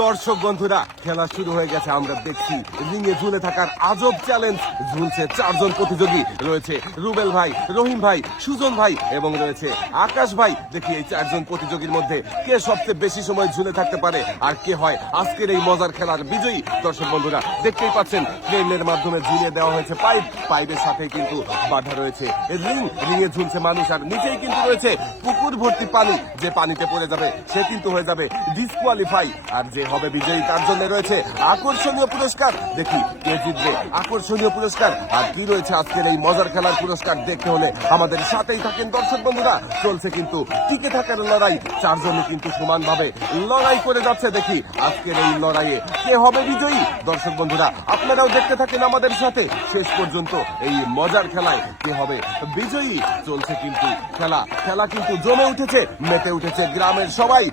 দর্শক বন্ধুরা, খেলা শুরু হয়ে গেছে। আমরা দেখছি রিংয়ে ঝুলে থাকার আজব চ্যালেঞ্জ ঝুলছে চারজন প্রতিযোগী। রয়েছে রুবেল ভাই, রহিম ভাই, সুজন ভাই এবং রয়েছে আকাশ ভাই। দেখি এই চারজন প্রতিযোগীর মধ্যে কে সবচেয়ে বেশি সময় ঝুলে থাকতে পারে আর কে হয় আজকের এই মজার খেলার বিজয়ী। দর্শক বন্ধুরা, দেখতেই পাচ্ছেন ট্রেনের মাধ্যমে ঝুলিয়ে দেওয়া হয়েছে পাইপের সাথে কিন্তু বাধা রয়েছে রিংয়ে ঝুলছে মানুষ, আর নিচেই কিন্তু রয়েছে পুকুর ভর্তি পানি। যে পানিতে পড়ে যাবে সে কিন্তু হয়ে যাবে ডিসকোয়ালিফাই, আর যে হবে বিজয়ী তার জন্য রয়েছে আকর্ষণীয় পুরস্কার। দেখি কে জিতবে আকর্ষণীয় পুরস্কার আর কি রয়েছে আজকের এই মজার খেলার পুরস্কার দেখতে হলে আমাদের সাথেই থাকেন। দর্শক বন্ধুরা, চলছে কিন্তু টিকে থাকার লড়াই। চারজনই কিন্তু সমানভাবে লড়াই করে যাচ্ছে। দেখি আজকের এই লড়াইয়ে কে হবে বিজয়ী। দর্শক বন্ধুরা, আপনারাও দেখতে থাকেন আমাদের সাথে শেষ পর্যন্ত এই মজার খেলায় কে হবে বিজয়ী। চলছে কিন্তু খেলা কিন্তু জমে উঠেছে, মেতে উঠেছে। গ্রামের সবাই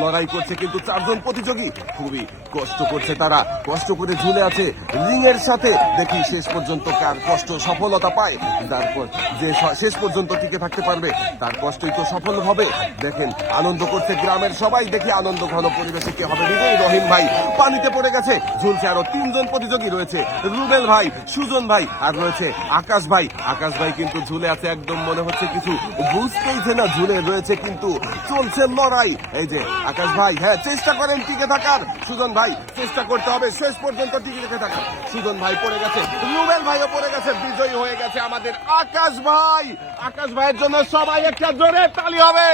লড়াই করছে, কিন্তু চারজন প্রতিযোগী খুবই কষ্ট করছে। তারা কষ্ট করে ঝুলে আছে রিংয়ের সাথে। দেখি শেষ পর্যন্ত কার কষ্ট সফলতা পায়। তারপর যে শেষ পর্যন্ত টিকে থাকতে পারবে তার কষ্টই তো সফল হবে। দেখেন আনন্দ করছে গ্রামের সবাই। দেখি আনন্দ ঘন পরিবেশে কে হবে বিজয়ী। রহিম ভাই পানিতে পড়ে গেছে, ঝুলছে আরো তিনজন প্রতিযোগী। রয়েছে রুবেল ভাই, সুজন ভাই আর রয়েছে আকাশ ভাই। আকাশ ভাই কিন্তু ঝুলে আছে, একদম মনে হচ্ছে কিছু বুঝতেইছে না, ঝুলে রয়েছে কিন্তু চলছে লড়াই। এই যে আকাশ ভাই, হ্যাঁ চেষ্টা করেন টিকে থাকার। সুজন ভাই চেষ্টা করতে হবে শেষ পর্যন্ত টিকে থাকার। সুজন ভাই পড়ে গেছে, রুবেল ভাইও পড়ে গেছে। বিজয়ী হয়ে গেছে আমাদের আকাশ ভাই। আকাশ ভাইয়ের জন্য সবাই একটা জোরে তালি হবে।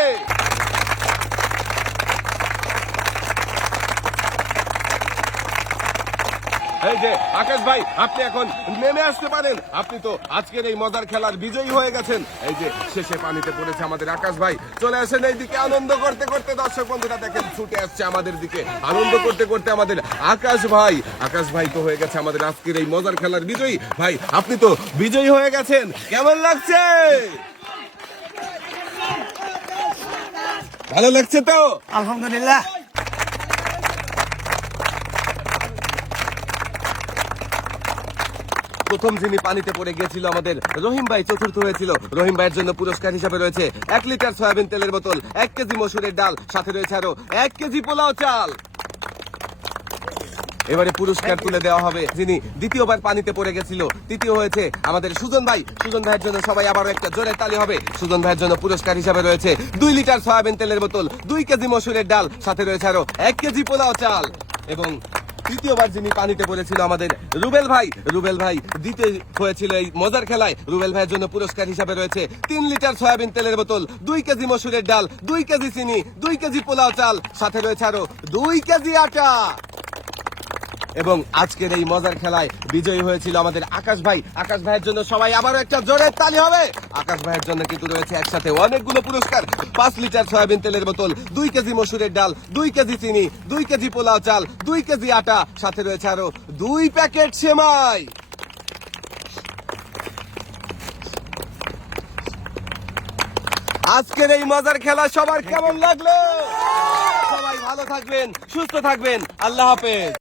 এই যে আকাশ ভাই, আপনি এখন নেমে আসতে পারেন। আপনি তো আজকের এই মজার খেলার বিজয়ী হয়ে গেছেন। এই যে শেষে পানিতে পড়েছে আমাদের আকাশ ভাই। চলে আসেন এইদিকে আনন্দ করতে করতে। দর্শক বন্ধুরা দেখেন ছুটে আসছে আমাদের দিকে আনন্দ করতে করতে আমাদের আকাশ ভাই। আকাশ ভাই তো হয়ে গেছে আমাদের আজকের এই মজার খেলার বিজয়ী। ভাই আপনি তো বিজয়ী হয়ে গেছেন, কেমন লাগছে? ভালো লাগছে তো? আলহামদুলিল্লাহ। প্রথম যিনি পানিতে পড়ে গিয়েছিল আমাদের রহিম ভাই, চতুর্থ হয়েছিল। রহিম ভাইয়ের জন্য পুরস্কার হিসাবে রয়েছে 1 লিটার সয়াবিন তেলের বোতল, 1 কেজি মসুরের ডাল, সাথে রয়েছে আরো 1 কেজি পোলাও চাল। এবারে পুরস্কার তুলে দেওয়া হবে যিনি দ্বিতীয়বার পানিতে পড়ে গেছিল, তৃতীয় হয়েছে আমাদের সুজন ভাই। সুজন ভাইয়ের জন্য সবাই আবারও একটা জোরে তালি হবে। সুজন ভাইয়ের জন্য পুরস্কার হিসাবে রয়েছে 2 লিটার সয়াবিন তেলের বোতল, 2 কেজি মসুরের ডাল, সাথে রয়েছে আরো 1 কেজি পোলাও চাল। এবং তৃতীয়বার যিনি পানিতে পড়েছিল আমাদের রুবেল ভাই। রুবেল ভাই দ্বিতীয় হয়েছিল এই মজার খেলায়। রুবেল ভাইয়ের জন্য পুরস্কার হিসাবে রয়েছে 3 লিটার সয়াবিন তেলের বোতল, 2 কেজি মসুরের ডাল, 2 কেজি চিনি, 2 কেজি পোলাও চাল, সাথে রয়েছে আরো 2 কেজি আটা। এবং আজকের এই মজার খেলায় বিজয়ী হয়েছিল আমাদের আকাশ ভাই। আকাশ ভাইয়ের জন্য সবাই আবারও একটা জোরে তালি হবে। আকাশ ভাইয়ের জন্য কিন্তু রয়েছে একসাথে অনেকগুলো পুরস্কার। 5 লিটার সয়াবিন তেলের বোতল, 2 কেজি মসুরের ডাল, 2 কেজি চিনি, 2 কেজি পোলাও চাল, 2 কেজি আটা, সাথে রয়েছে আরো 2 প্যাকেট সেমাই। আজকের এই মজার খেলা সবার কেমন লাগলো? সবাই ভালো থাকবেন, সুস্থ থাকবেন। আল্লাহ হাফেজ।